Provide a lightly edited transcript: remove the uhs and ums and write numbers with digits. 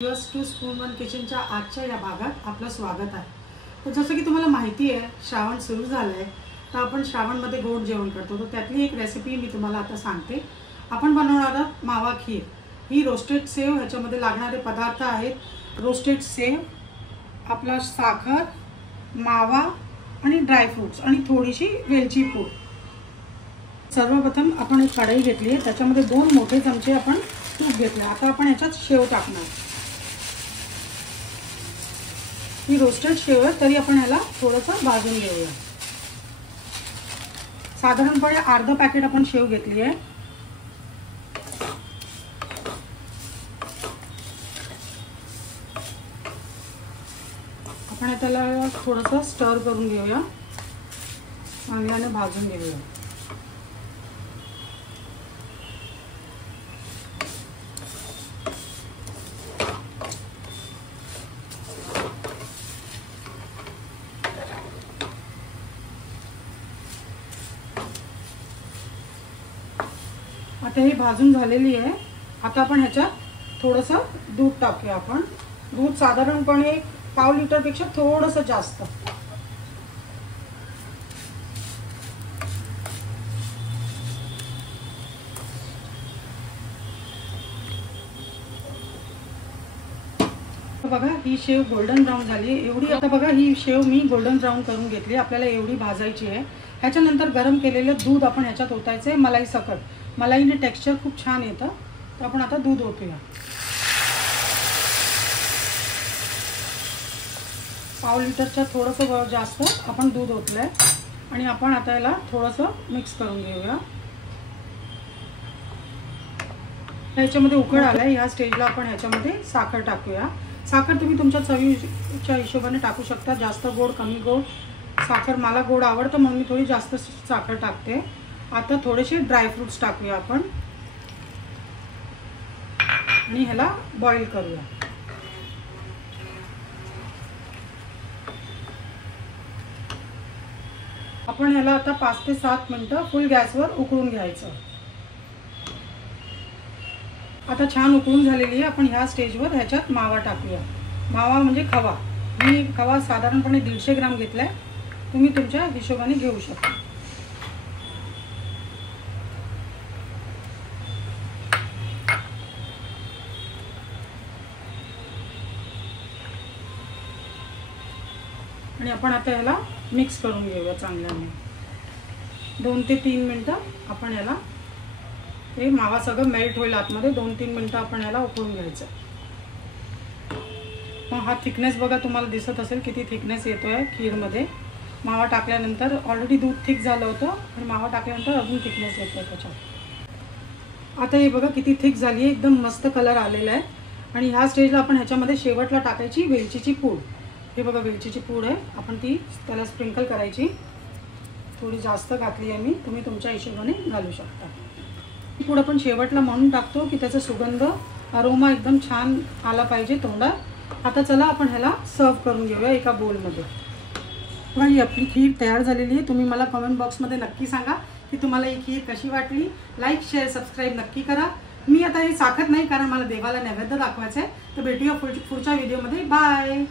US two spoon one किचनच्या आजच्या या भागात आपलं स्वागत आहे। तर जसं की तुम्हाला माहिती आहे श्रावण सुरू झालं आहे, तर आपण श्रावणमध्ये गोड जेवण करतो। तर त्यातली एक रेसिपी मी तुम्हाला आता सांगते। आपण बनवणार आहोत मावा खीर। ही रोस्टेड सेव, ह्याच्यामध्ये लागणारे पदार्थ आहेत रोस्टेड सेव, आपला साखर, मावा आणि ड्रायफ्रूट्स आणि थोडीशी वेलची पूड। सर्वप्रथम आपण एक कढई घेतली आहे, त्याच्यामध्ये 2 मोठे चमचे आपण तूप घेतले। आता आपण ह्याच्यात शेव टाकणार। ही रोस्टेड शेव आहे, तरी आपण ह्याला थोडंसं भाजून घेऊया। साधारणपणे अर्धा पॅकेट आपण शेव घेतली आहे। आपण त्याला थोडंसं स्टर करून घेऊया, चांगल्याने भाजून घेऊया। आता ही भाजून झालेली आहे। आता आपण ह्याच्यात थोडंसं दूध टाकूया। आपण दूध साधारणपणे 1/2 लिटरपेक्षा थोडंसं जास्त। बघा ही शेव गोल्डन ब्राउन झाली एवढी। आता बघा ही शेव मी गोल्डन ब्राउन करून घेतली। आपल्याला एवढी भाजायची आहे। ह्याच्यानंतर गरम केलेलं दूध आपण ह्याच्यात ओतायचं आहे, मलाई सकट। मलाईने टेक्स्चर खूप छान येतं। तर आपण आता दूध ओतूया। 1/2 लिटरच्या थोडंसं जास्त आपण दूध ओतलंय आणि आपण आता याला थोडंसं मिक्स करून घेऊया। ह्याच्यामध्ये उकळ आलाय, या स्टेजला आपण ह्याच्यामध्ये साखर टाकूया। साखर तुम्ही तुमच्या चवीच्या हिशोबाने टाकू शकता, जास्त गोड कमी गोड। साखर मला गोड आवडतं म्हणून मी थोडी जास्त साखर टाकते। आता थोडेसे ड्रायफ्रूट्स टाकूया आपण आणि ह्याला बॉईल करूया। आपण ह्याला आता 5 ते 7 मिनिटं फुल गॅसवर उकळून घ्यायचं। आता छान उकळून झालेली आहे। आपण ह्या स्टेजवर ह्याच्यात मावा टाकूया। मावा म्हणजे खवा। मी खवा साधारणपणे 150 ग्राम घेतलाय, तुम्ही तुमच्या हिशोबाने घेऊ शकता। आणि आपण आता याला मिक्स करून घेऊया चांगल्याने। 2 ते 3 मिनिटं आपण याला, ते मावा सगळं मेल्ट होईल आतमध्ये। 2-3 मिनिटं आपण याला उकळून घ्यायचं। मग हा थिकनेस बघा, तुम्हाला दिसत असेल किती थिकनेस येतोय खीरमध्ये। मावा टाकल्यानंतर ऑलरेडी दूध थिक झालं होतं आणि मावा टाकल्यानंतर अजून थिकनेस येतोय त्याच्यात। आता हे बघा किती थिक झाली आहे, एकदम मस्त कलर आलेला आहे। आणि ह्या स्टेजला आपण ह्याच्यामध्ये शेवटला टाकायची वेलचीची पूड। हे बघा वेलचीची पूड आहे, आपण ती त्याला स्प्रिंकल करायची। थोडी जास्त घातली आहे मी, तुम्ही तुमच्या हिशोबाने घालू शकता। ही पूड आपण शेवटला म्हणून टाकतो की त्याचा सुगंध अरोमा एकदम छान आला पाहिजे तोंडात। आता चला आपण ह्याला सर्व करून घेऊया एका बोलमध्ये। ही आपली खीर तयार झालेली आहे। तुम्ही मला कमेंट बॉक्समध्ये नक्की सांगा की तुम्हाला ही खीर कशी वाटली। लाईक शेअर सबस्क्राईब नक्की करा। मी आता हे साखर नाही, कारण मला देवाला नैवेद्य दाखवायचं आहे। तर भेटूया पुढच्या व्हिडिओमध्ये। बाय।